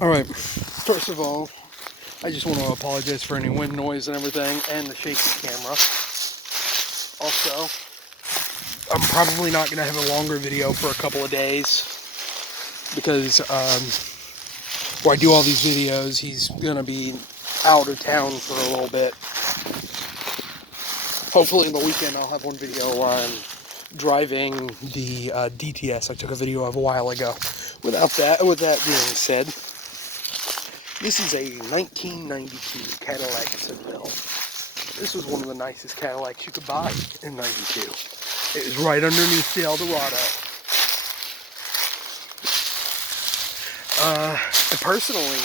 Alright, first of all, I just want to apologize for any wind noise and everything, and the shaky camera. Also, I'm probably not going to have a longer video for a couple of days, because where I do all these videos, he's going to be out of town for a little bit. Hopefully in the weekend I'll have one video on driving the DTS I took a video of a while ago. With that being said, this is a 1992 Cadillac sedan. This was one of the nicest Cadillacs you could buy in 92. It was right underneath the Eldorado. And personally,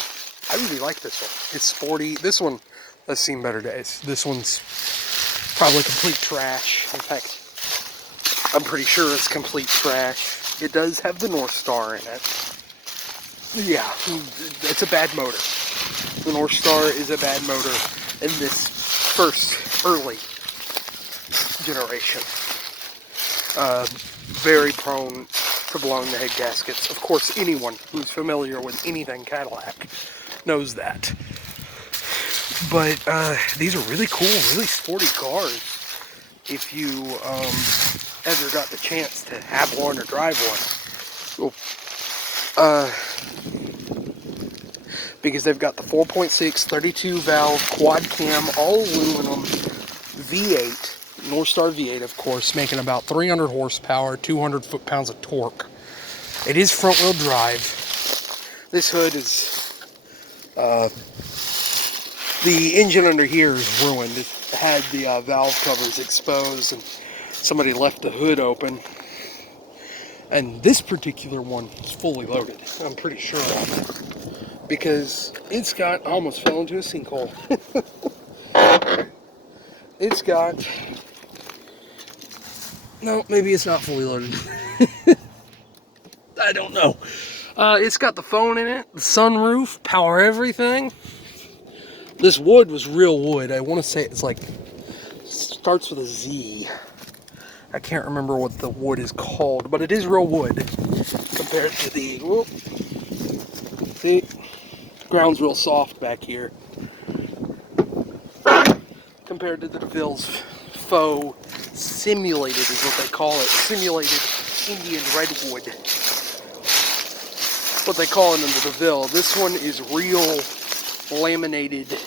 I really like this one. It's sporty. This one has seen better days. This one's probably complete trash. In fact, I'm pretty sure it's complete trash. It does have the North Star in it. Yeah, it's a bad motor. The North Star is a bad motor in this first early generation. Very prone to blowing the head gaskets. Of course, anyone who's familiar with anything Cadillac knows that. But these are really cool, really sporty cars. If you ever got the chance to have one or drive one. Because they've got the 4.6 32 valve quad cam all aluminum V8, North Star V8 of course, making about 300 horsepower, 200 foot-pounds of torque. It is front wheel drive. This hood is the engine under here is ruined. It had the valve covers exposed and somebody left the hood open. And this particular one is fully loaded, I'm pretty sure of it. Because it's got, I almost fell into a sinkhole. It's got, no, maybe it's not fully loaded. I don't know. It's got the phone in it, the sunroof, power everything. This wood was real wood. I want to say it's like, starts with a Z. I can't remember what the wood is called, but it is real wood compared to the, whoop, see, ground's real soft back here compared to the DeVille's faux simulated is what they call it, simulated Indian redwood. What they call it in the DeVille. This one is real laminated.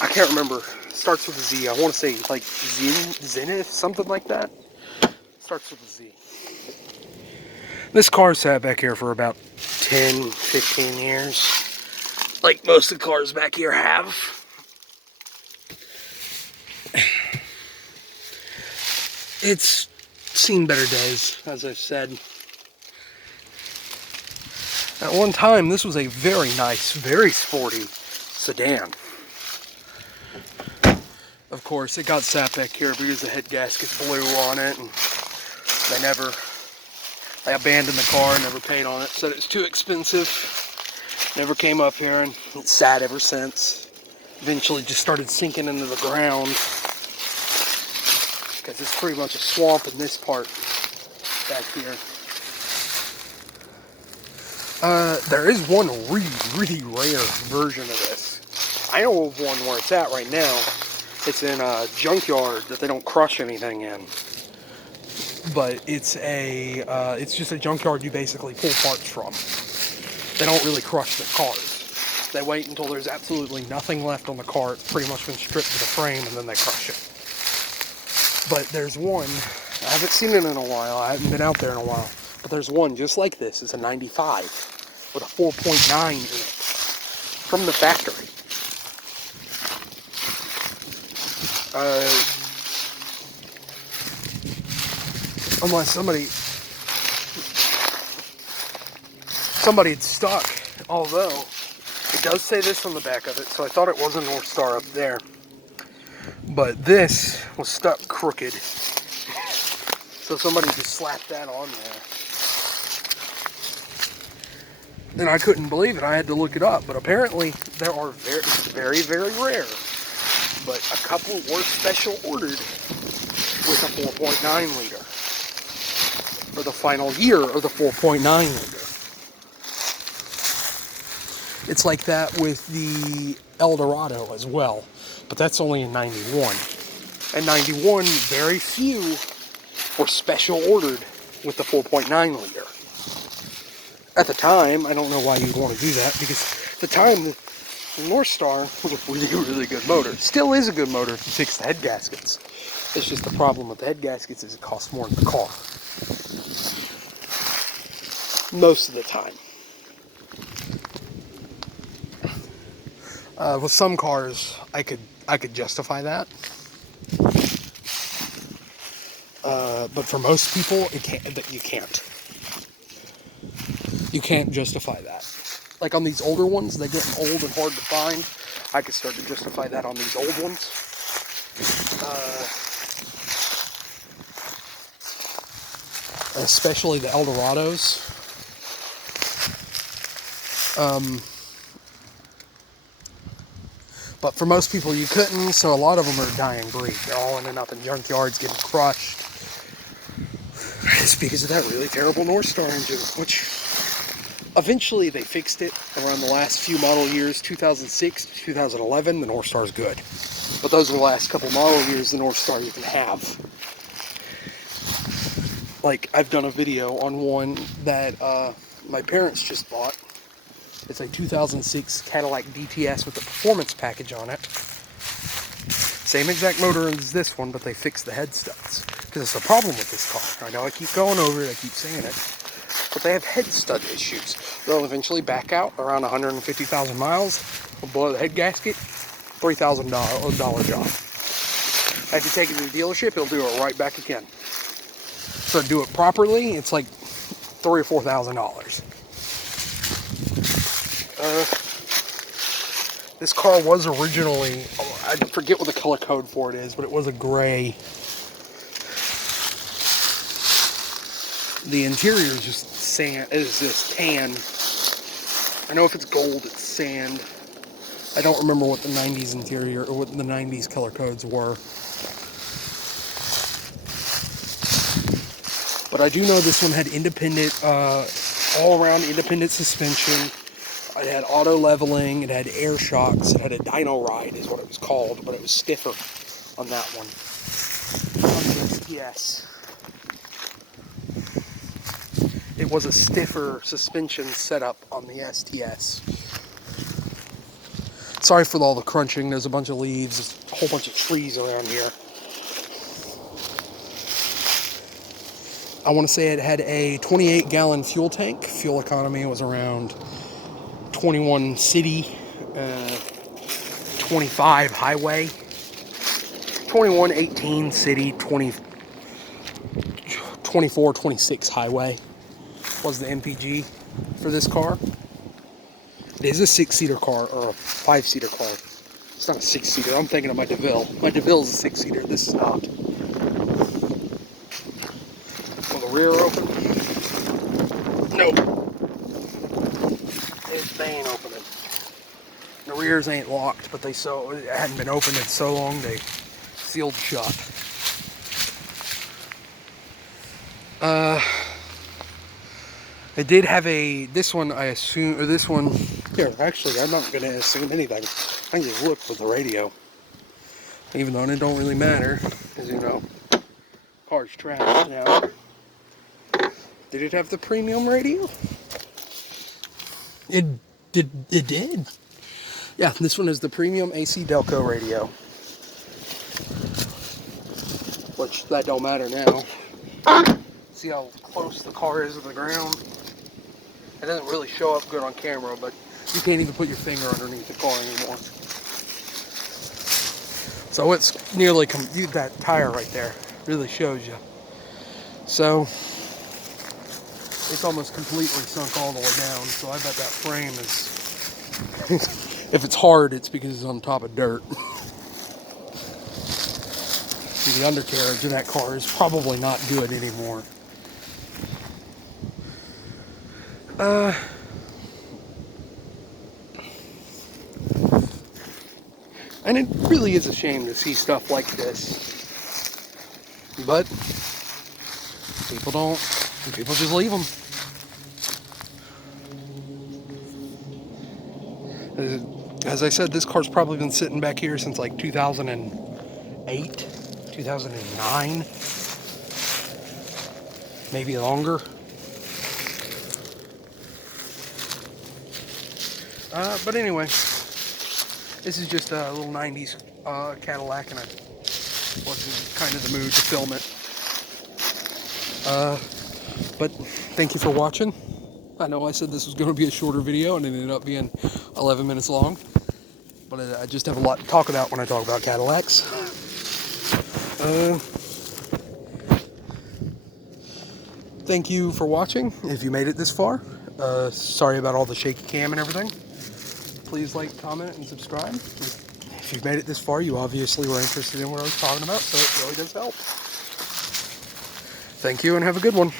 I can't remember. Starts with a Z. I want to say like Zenith, something like that. Starts with a Z. This car sat back here for about 10, 15 years. Like most of the cars back here have. It's seen better days, as I've said. At one time, this was a very nice, very sporty sedan. Of course, it got sat back here because the head gaskets blew on it, and they abandoned the car, never paid on it, said it was too expensive, never came up here, and it's sat ever since. Eventually just started sinking into the ground, because it's pretty much a swamp in this part back here. There is one really rare version of this. I know of one where it's at right now. It's in a junkyard that they don't crush anything in. But it's just a junkyard you basically pull parts from. They don't really crush the cars. They wait until there's absolutely nothing left on the car. It's pretty much been stripped to the frame, and then they crush it. But there's one, I haven't seen it in a while. I haven't been out there in a while. But there's one just like this. It's a 95 with a 4.9 in it from the factory. Unless somebody had stuck, although it does say this on the back of it, so I thought it was a North Star up there. But this was stuck crooked. So somebody just slapped that on there. And I couldn't believe it. I had to look it up. But apparently there are it's very, very rare. But a couple were special ordered with a 4.9 liter. For the final year of the 4.9 liter. It's like that with the Eldorado as well, but that's only in 91. And 91, very few were special ordered with the 4.9 liter. At the time, I don't know why you'd want to do that, because at the time, the North Star was a really, really good motor. Still is a good motor if you fix the head gaskets. It's just the problem with the head gaskets is it costs more than the car. Most of the time. With some cars, I could justify that. But for most people, you can't. You can't justify that. Like on these older ones, they're getting old and hard to find. I could start to justify that on these old ones. Especially the Eldorados. But for most people you couldn't, so a lot of them are a dying breed. They're all ending up in junkyards getting crushed. It's because of that really terrible North Star engine, which eventually they fixed it around the last few model years, 2006 to 2011, the North Star's good. But those are the last couple model years the North Star you can have. Like, I've done a video on one that my parents just bought. It's a 2006 Cadillac DTS with a performance package on it. Same exact motor as this one, but they fixed the head studs. Because it's a problem with this car. I know I keep going over it, I keep saying it. But they have head stud issues. They'll eventually back out around 150,000 miles. They'll blow the head gasket. $3,000 job. If you take it to the dealership, he'll do it right back again. So to do it properly, it's like $3,000 or $4,000. This car was originally, I forget what the color code for it is, but it was a gray. The interior is just sand, is just tan. I know if it's gold, it's sand. I don't remember what the 90s interior, or what the 90s color codes were. But I do know this one had independent, all-around independent suspension. It had auto leveling, it had air shocks, it had a dyno ride is what it was called, but it was stiffer on that one. On the STS. It was a stiffer suspension setup on the STS. Sorry for all the crunching, there's a bunch of leaves, a whole bunch of trees around here. I want to say it had a 28-gallon fuel tank. Fuel economy was around 21 city, 25 highway, 21, 18 city, 20, 24, 26 highway was the MPG for this car. It is a 6-seater car, or a 5-seater car. It's not a 6-seater. I'm thinking of my DeVille. My DeVille is a 6-seater. This is not. Will the rear open? Nope. They ain't opening. The rears ain't locked, but it hadn't been opened in so long they sealed shut. It did have this one I assume, or this one, here, actually I'm not going to assume anything. I can just look for the radio. Even though it don't really matter, as you know, car's trashed now. Did it have the premium radio? It did. Yeah, this one is the premium AC Delco radio. Which, that don't matter now. See how close the car is to the ground? It doesn't really show up good on camera, but you can't even put your finger underneath the car anymore. So it's nearly, that tire right there really shows you. So, it's almost completely sunk all the way down, so I bet that frame is, if it's hard, it's because it's on top of dirt. See, the undercarriage in that car is probably not good anymore. And it really is a shame to see stuff like this. But people just leave them. As I said, this car's probably been sitting back here since like 2008, 2009, maybe longer. But anyway, this is just a little 90s Cadillac, and I was in kind of the mood to film it. But thank you for watching. I know I said this was going to be a shorter video, and it ended up being 11 minutes long. But I just have a lot to talk about when I talk about Cadillacs. Thank you for watching, if you made it this far. Sorry about all the shaky cam and everything. Please like, comment, and subscribe. If you've made it this far, you obviously were interested in what I was talking about, so it really does help. Thank you, and have a good one.